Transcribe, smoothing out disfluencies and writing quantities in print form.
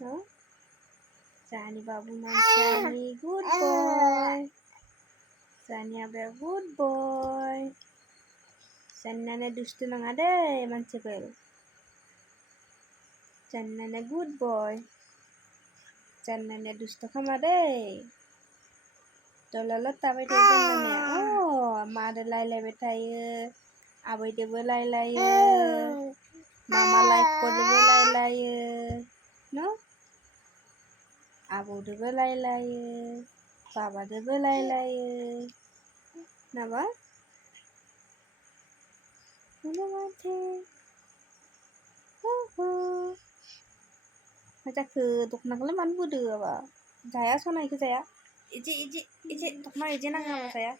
No? Sani babu Sani good boy. Sani abe good boy. Sani nana dustu nanga deh mansipel. Sani nana good boy. Sani nana dustu kama deh. Tololo tabai deh nanya. Oh, mada lai betaye. Abai deh lai. Mama like ko deh lai. No? Abu deh lai. Baba deh lai. Napa? Mana mati? Macam ke tuknak le man budu apa? Jaya sona ikut saya. Iji tuknak iji nang apa saya?